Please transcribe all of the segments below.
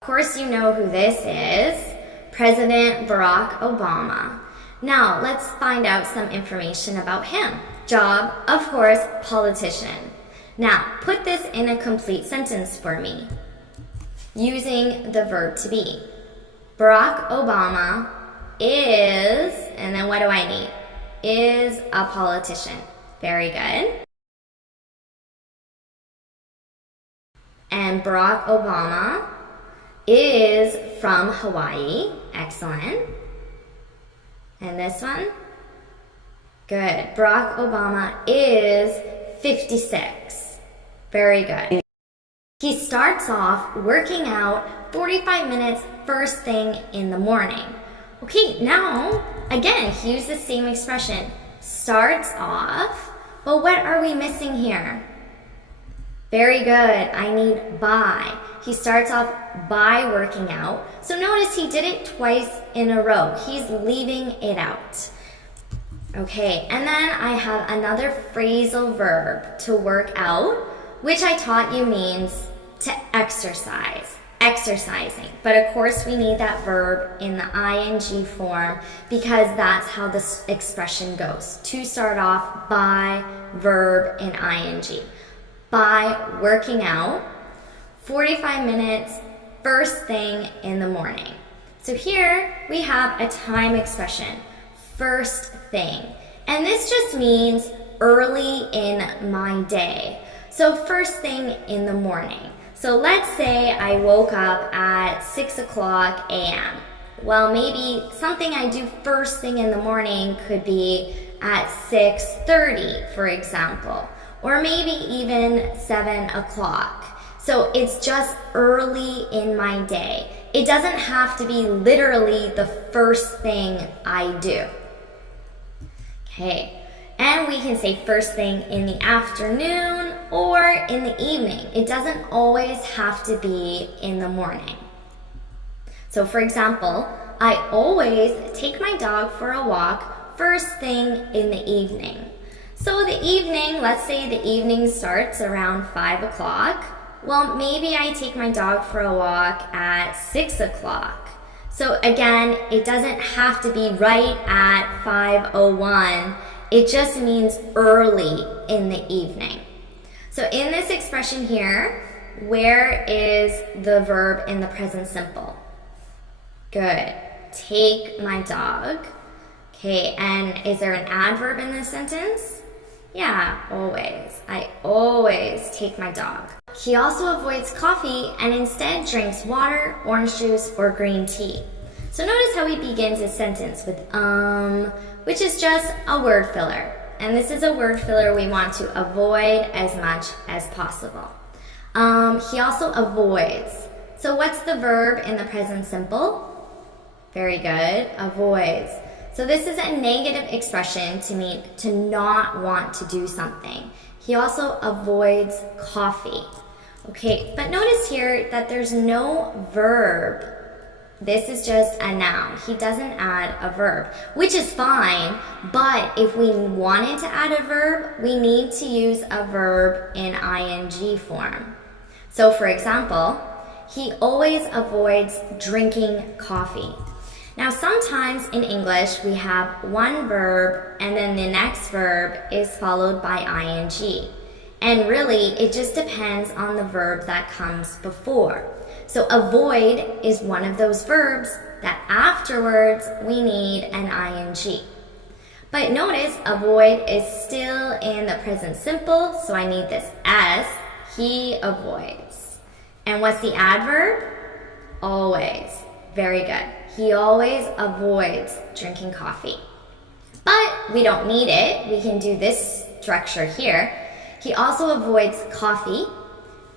Of course, you know who this is, President Barack Obama. Now, let's find out some information about him. Job, of course, politician. Now, put this in a complete sentence for me, using the verb to be. Barack Obama is, and then what do I need? Is a politician. Very good. And Barack Obama is from Hawaii. Excellent. And this one? Good. Barack Obama is 56. Very good. He starts off working out 45 minutes first thing in the morning. Okay, now, again, he used the same expression. Starts off, but what are we missing here? Very good. I need by. He starts off by working out. So notice he did it twice in a row. He's leaving it out. Okay, and then I have another phrasal verb, to work out, which I taught you means to exercise, exercising. But of course we need that verb in the ing form because that's how this expression goes. To start off by, verb in ing. By working out 45 minutes first thing in the morning. So here we have a time expression, first thing. And this just means early in my day. So first thing in the morning. So let's say I woke up at 6 o'clock a.m. Well, maybe something I do first thing in the morning could be at 6:30, for example, or maybe even 7 o'clock. So it's just early in my day. It doesn't have to be literally the first thing I do. Okay, and we can say first thing in the afternoon or in the evening. It doesn't always have to be in the morning. So for example, I always take my dog for a walk first thing in the evening. So the evening, let's say the evening starts around 5 o'clock. Well, maybe I take my dog for a walk at 6 o'clock. So again, it doesn't have to be right at 5:01. It just means early in the evening. So in this expression here, where is the verb in the present simple? Good. Take my dog. Okay, and is there an adverb in this sentence? Yeah, always. I always take my dog. He also avoids coffee and instead drinks water, orange juice, or green tea. So notice how he begins his sentence with which is just a word filler. And this is a word filler we want to avoid as much as possible. He also avoids. So what's the verb in the present simple? Very good, avoids. So this is a negative expression to mean to not want to do something. He also avoids coffee. Okay, but notice here that there's no verb. This is just a noun. He doesn't add a verb, which is fine, but if we wanted to add a verb, we need to use a verb in ing form. So for example, he always avoids drinking coffee. Now sometimes in English we have one verb and then the next verb is followed by ing. And really it just depends on the verb that comes before. So avoid is one of those verbs that afterwards we need an ing. But notice avoid is still in the present simple, so I need this S. He avoids. And what's the adverb? Always. Very good. He always avoids drinking coffee. But we don't need it. We can do this structure here. He also avoids coffee.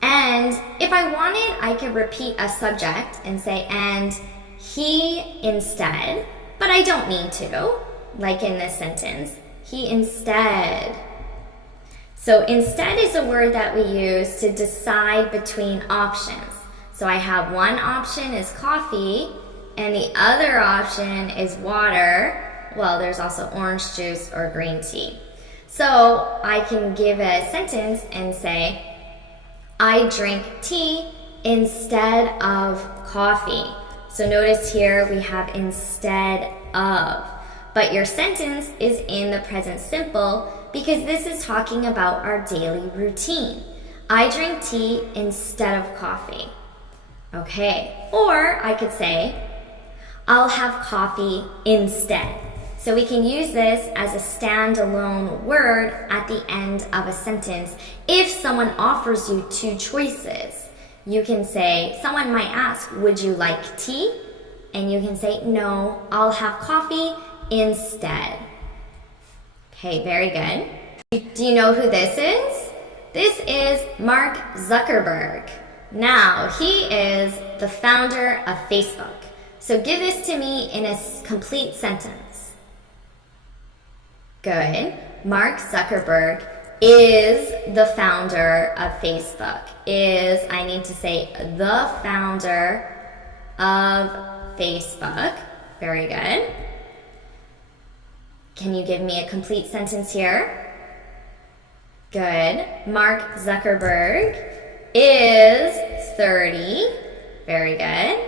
And if I wanted, I could repeat a subject and say, and he instead, but I don't need to, like in this sentence, he instead. So instead is a word that we use to decide between options. So I have one option is coffee, and the other option is water. Well, there's also orange juice or green tea. So I can give a sentence and say, I drink tea instead of coffee. So notice here we have instead of. But your sentence is in the present simple because this is talking about our daily routine. I drink tea instead of coffee. Okay, or I could say, I'll have coffee instead. So we can use this as a standalone word at the end of a sentence. If someone offers you two choices, you can say, someone might ask, would you like tea? And you can say, no, I'll have coffee instead. Okay, very good. Do you know who this is? This is Mark Zuckerberg. Now, he is the founder of Facebook. So give this to me in a complete sentence. Good. Mark Zuckerberg is the founder of Facebook. I need to say the founder of Facebook. Very good. Can you give me a complete sentence here? Good. Mark Zuckerberg is 30. Very good.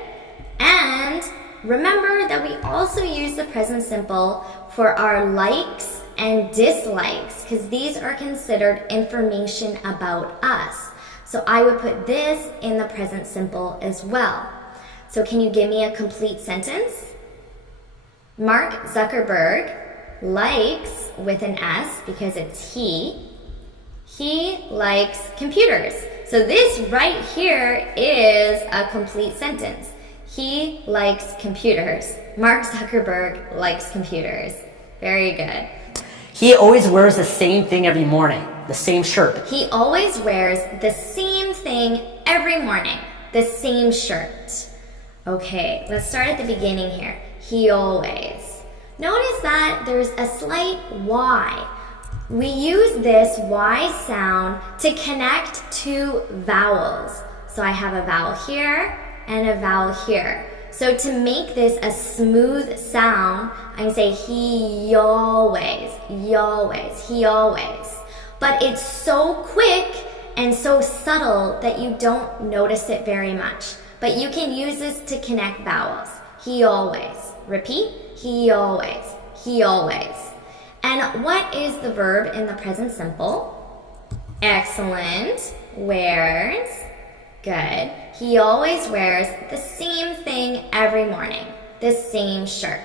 And remember that we also use the present simple for our likes and dislikes because these are considered information about us. So I would put this in the present simple as well. So can you give me a complete sentence? Mark Zuckerberg likes, with an S because it's he likes computers. So this right here is a complete sentence. He likes computers. Mark Zuckerberg likes computers. Very good. He always wears the same thing every morning, the same shirt. He always wears the same thing every morning, the same shirt. Okay, let's start at the beginning here. He always. Notice that there's a slight Y. We use this Y sound to connect two vowels. So I have a vowel here and a vowel here. So to make this a smooth sound, I can say he always, he always. But it's so quick and so subtle that you don't notice it very much. But you can use this to connect vowels. He always. Repeat. He always. He always. And what is the verb in the present simple? Excellent. Wears. Good. He always wears the same thing every morning. The same shirt.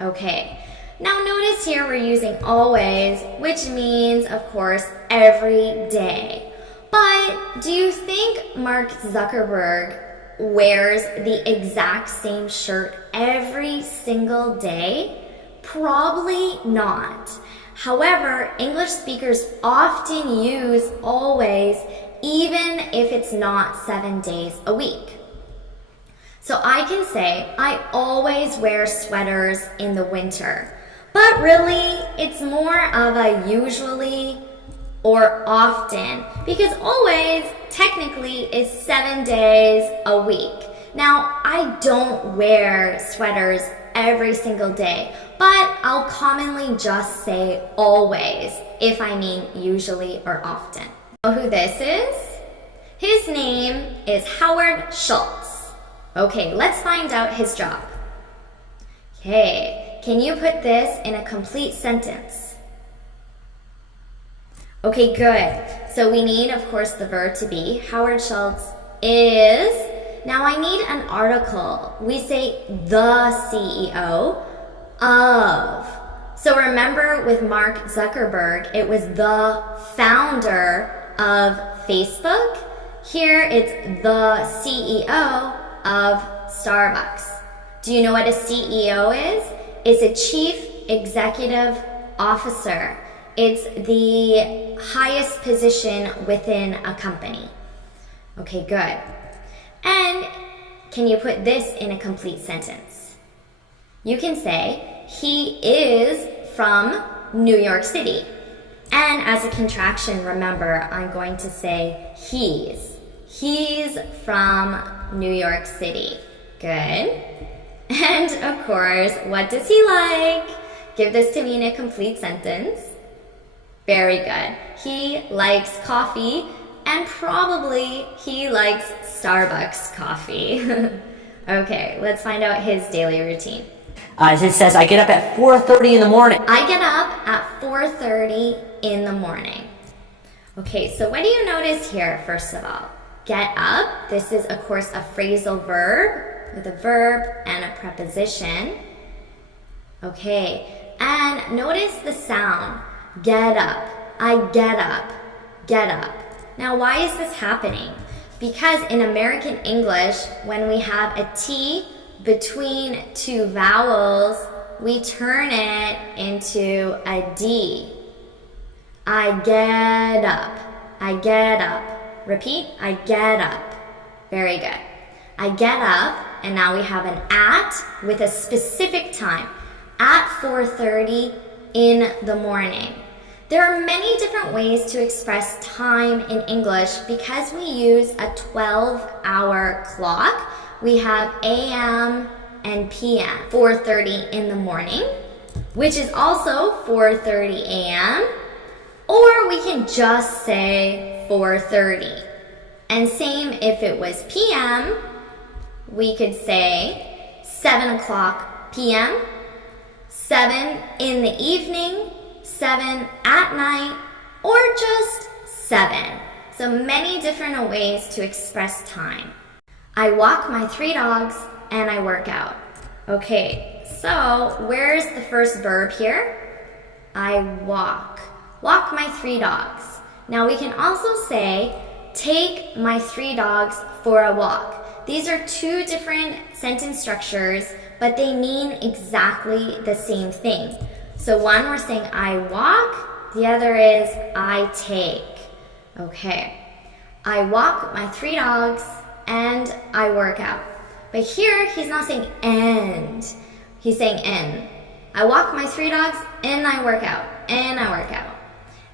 Okay. Now notice here we're using always, which means, of course, every day. But do you think Mark Zuckerberg wears the exact same shirt every single day? Probably not. However, English speakers often use always even if it's not 7 days a week. So I can say, I always wear sweaters in the winter. But really, it's more of a usually or often, because always technically is 7 days a week. Now, I don't wear sweaters every single day, but I'll commonly just say always if I mean usually or often. Know who this is? His name is Howard Schultz. Okay, let's find out his job. Okay, can you put this in a complete sentence? Okay, good. So we need, of course, the verb to be. Howard Schultz is. Now I need an article. We say the CEO of. So remember with Mark Zuckerberg, it was the founder of Facebook. Here it's the CEO of Starbucks. Do you know what a CEO is? It's a Chief Executive Officer. It's the highest position within a company. Okay, good. And can you put this in a complete sentence? You can say, he is from New York City. And as a contraction, remember, I'm going to say he's. He's from New York City. Good. And of course, what does he like? Give this to me in a complete sentence. Very good. He likes coffee, and probably he likes Starbucks coffee. Okay, let's find out his daily routine. It says, I get up at 4:30 in the morning. I get up at 4:30 in the morning. Okay, so what do you notice here, first of all? Get up. This is, of course, a phrasal verb with a verb and a preposition. Okay, and notice the sound. Get up. I get up. Get up. Now, why is this happening? Because in American English, when we have a T between two vowels, we turn it into a D. I get up. I get up. Repeat, I get up. Very good. I get up, and now we have an at with a specific time. At 4:30 in the morning. There are many different ways to express time in English because we use a 12-hour clock. We have AM and PM. 4:30 in the morning, which is also 4:30 AM. Or we can just say 4:30. And same if it was PM, we could say 7 o'clock PM, 7 in the evening, 7 at night, or just 7. So many different ways to express time. I walk my 3 dogs and I work out. Okay, so where's the first verb here? I walk. Walk my 3 dogs. Now we can also say, take my 3 dogs for a walk. These are 2 different sentence structures, but they mean exactly the same thing. So one we're saying I walk, the other is I take. Okay. I walk my 3 dogs and I work out. But here he's not saying and, he's saying and. I walk my 3 dogs and I work out, and I work out.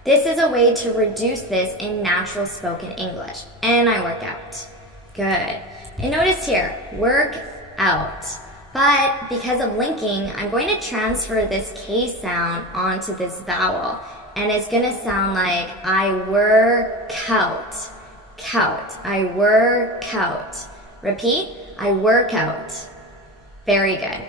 This is a way to reduce this in natural spoken English. And I work out. Good. And notice here, work out. But because of linking, I'm going to transfer this K sound onto this vowel. And it's going to sound like I work out. Count. I work out. Repeat. I work out. Very good.